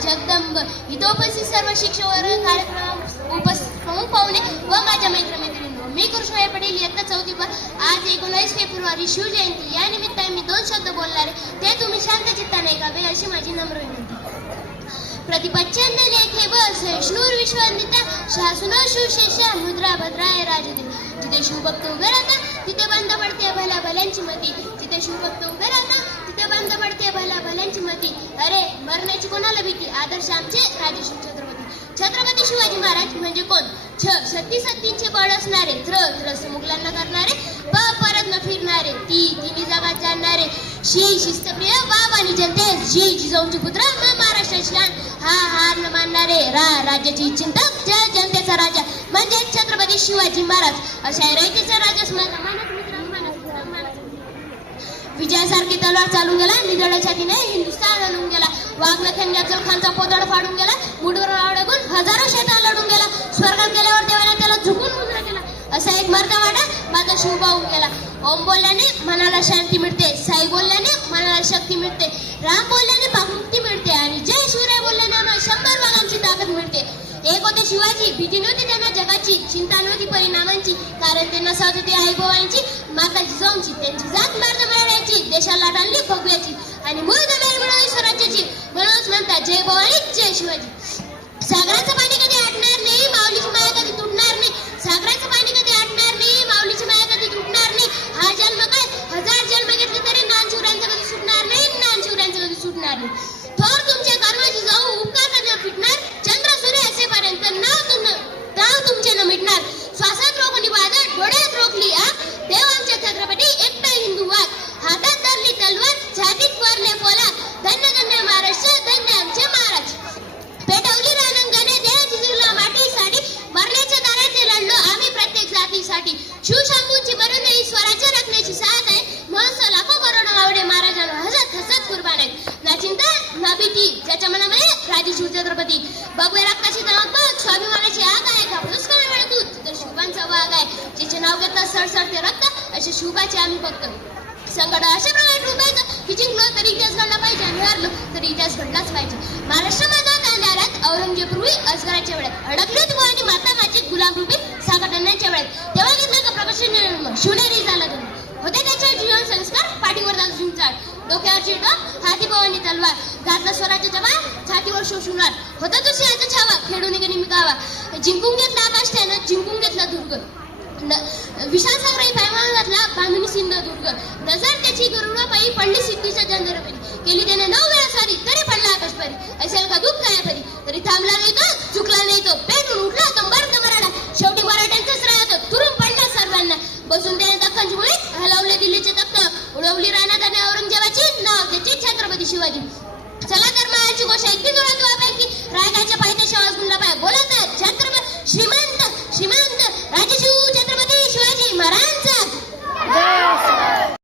जगदंब. इथोपस्थित सर्व शिक्षक कार्यक्रम उपस्थित प्रमुख पाहुणे व माझ्या मित्रमैत्रिणींनो मी कृष्णय पटेल इयत्ता चौथी पर आज एकोणावीस फेब्रुवारी शिवजयंती. या निमित्ताने मी दोन शब्द बोलणार आहे. ते तुम्ही शांत चित्ताने ऐकावे अशी माझी नम्र विनंती. प्रतिपच्छन्न लेखे व सहिष्णूर विश्वनिता शासन शिवशेषा मुद्रा भद्राय राजदे. जिथे शिवभक्त उभे राहतात तिथे बंद पडते भल्या भल्यांची मती. जिथे शिवभक्त उभे राहतात सत्य बंद पडते भला भल्यांची मती. अरे मरण्याची कोणाला भीती? आदर्श आमचे राजेश छत्रपती. छत्रपती शिवाजी महाराज म्हणजे कोण? छ सती सतींचे बळ असणारे त्र त्रस्त मुघलांना करणारे प परत न फिरणारे ती तिन्ही जगात जाणणारे. शी शिस्तप्रिय बाब आणि जनते जी जिजाऊंचे पुत्र म महाराष्ट्राची शान हा हार न मानणारे रा राज्याची चिंतक जय जनतेचा राजा म्हणजे छत्रपती शिवाजी महाराज. अशा रयतेचा राजा मानस विजयासारखी तलवार चालून गेला हिंदुस्थान आणून गेला. वाघनख्याने अफजल खानचा पोतड फाडून गेला मुठभर अडकून हजारो शेता लढून गेला. स्वर्गात गेल्यावर देवाने त्याला झुकून उभा केला. असा एक मर्दवाडा माझा शिव होऊन गेला. ओम बोलल्याने मनाला शांती मिळते साई बोलल्याने मनाला शक्ती मिळते राम बोलल्याने पाकमुक्ती मिळते. एक होते शिवाजी भीती नव्हती त्यांना जगाची चिंता नव्हती परिणामांची कारण त्यांना साथ होती आई भवानीची माता जिजाऊंची त्यांची जात मार्ग मिळवण्याची देशाला आणली भोगव्याची. आणि मूळ जमेल मिळवली स्वराज्याची म्हणूनच म्हणतात जय भवानी जय शिवाजी. सागराचं पाणी कधी आटणार नाही माऊलीची माया कधी तुटणार नाही. सागराचं पाणी कधी आटणार नाही माऊलीची माया कधी तुटणार नाही. हा जन्म काय? हजार जन्म घेतले तरी नानशिवरायांचं कधी सुटणार नाही नानशिवरायांचं कधी सुटणार नाही. थोर चिंता ज्याच्या मनामध्ये राजी शिवछत्रपती बघवे रक्ताची तळप बघ स्वाभिमानाची आग आहे का? पुष्कळ वेळ तर शिवबांचा वाघ आहे ज्याचे नाव घेतलं सडसडते रक्त असे शिवबाचे आम्ही बघतो संकट अशा प्रकारे डुबायचं की जिंकलो तर इतिहास घडला पाहिजे आणि हरलो तर इतिहास घडलाच पाहिजे. महाराष्ट्र माझा गांधारात औरंगजेबपूर्वी अजगराच्या वेळेत. अडकले होते आणि माता माझे गुलाम रूपी सागरण्यांच्या वेळेत तेव्हा घेतलं का प्रकाशन शिवनेरी झाला जन्म होते त्याचे जीवन संस्कार पाठीवर दाल डोक्यावर चिडो हाती पवनी तलवार. घातला स्वराज्य जवान छातीवर शोषूनवार होता तुझी सिंहाचा छावा खेळून गेली मी गावा. जिंकून घेतला आकाश त्यानं जिंकून घेतला दुर्ग. विशाल सागराई पैमान घातला बांधून सिंधुदुर्ग नजर त्याची गरुडापायी पडली सिद्धीच्या जंजरपरी केली त्याने नऊ वेळा सारी तरी पडला आकाश परी. असेल का दुःख काय परी? तरी थांबला नाही तो चुकला नाही तो. पेटून उठला कंबर मराठा शेवटी मराठ्यांचाच राहतो तुरून पडला सर्वांना. बसून त्याने दख्खनची मुळे हलवले दिल्लीचे तख्त उडवली राणा त्याने औरंगजेबाची नाव त्याची छत्रपती शिवाजी. चला तर मायाची गोष्ट ऐकली